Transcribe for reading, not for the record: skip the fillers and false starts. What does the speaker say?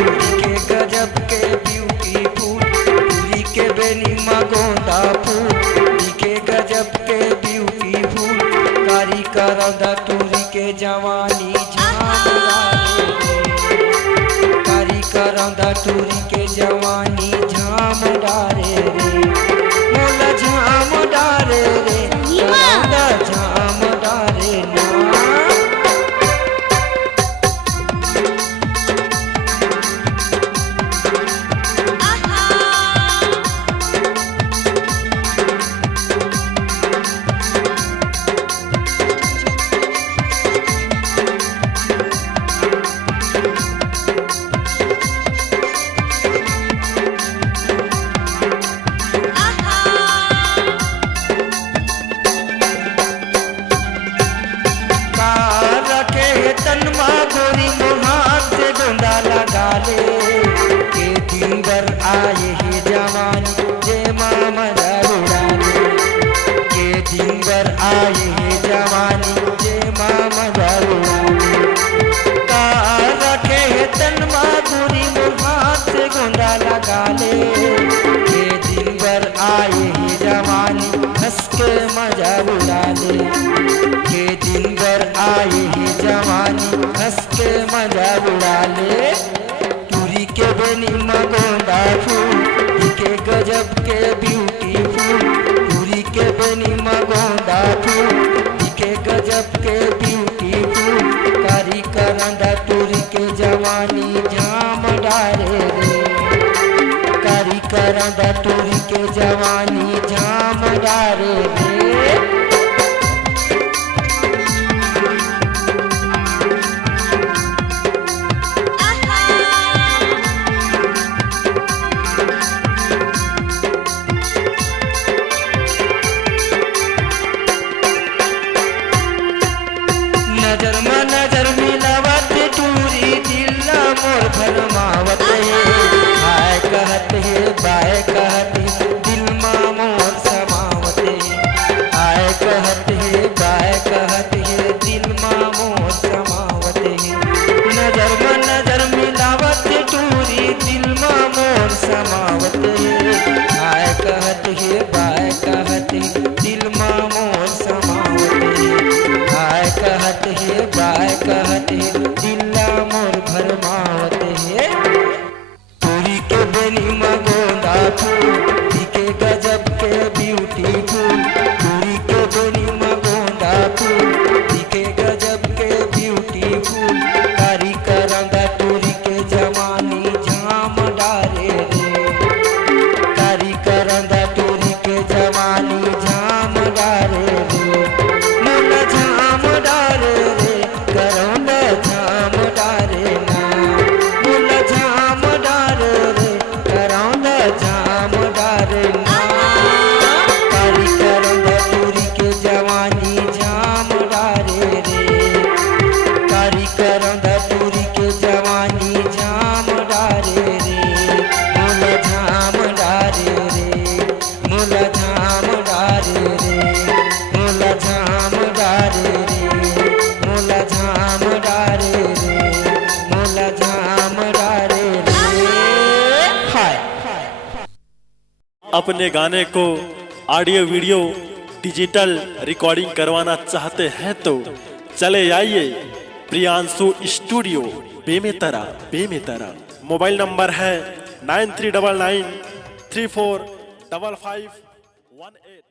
टूरी के गजब के ब्यूटीफुल, टूरी के बेनी मगोंदा फूल, टूरी के गजब के ब्यूटीफुल, कारी करौदा टूरी के जवानी झामदारे रे, कारी करौदा टूरी के जवानी झामदारे रे, मोला झामदारे रे, करौदा झामदारे ना। के दिन भर आए है जवानी जे मामा उड़ाले, के दिन भर आए है जवानी जे मामा उड़ाले, का रखे है तनमा गोरी हाथ से गोंदा लगा ले, के दिन भर आए है जवानी हंस के मजा उड़ा ले, के दिन भर आए है जवानी हंस के मजा उड़ा ले, के बेनी मगोंदा फूल, के गजब के ब्यूटीफुल, टूरी के बेनी मगोंदा फूल, के गजब के ब्यूटीफुल, कारी करौदा टूरी के जवानी झामदारे रे, कारी करौदा टूरी के जवानी झामदारे रे। नजर में नजर मिलावत टूरी दिल मोर भरमावत है, हाय कहत है बाय कहत दिल माँ मोर समावत है, हाय कहत है बाय कहत है दिल माँ मोर समावत है, नजर में नजर मिलावत टूरी दिल माँ मोर समावत है, हाय कहत है बाय कहत दिल माँ मोर समावत है, हाय कहत है बाय कहत दिल्ला मोर भरमावत है, टूरी के बेनी मगोंदा फूल, के गजब के ब्यूटीफुल, टूरी के बेनी मगोंदा फूल, के गजब के ब्यूटीफुल, कारी करौदा टूरी के जवानी झामदारे रे, कारी करौदा टूरी के जवानी झामदारे रे, मोला झामदारे रे, करौदा झामदारे ना, मोला झामदारे रे, करौदा झामदारे ना, कारी करौदा टूरी के जवानी झामदारे रे, कारी करौदा टूरी के जवानी झामदारे रे, मोला झामदारे रे, मोला झामदारे रे, मोला झामदारे रे, मोला झामदारे रे, मोला झामदारे रे। हाय अपने गाने को ऑडियो वीडियो डिजिटल रिकॉर्डिंग करवाना चाहते हैं तो चले आइए Priyanshu studio Bemetara. Mobile number है 9399345518।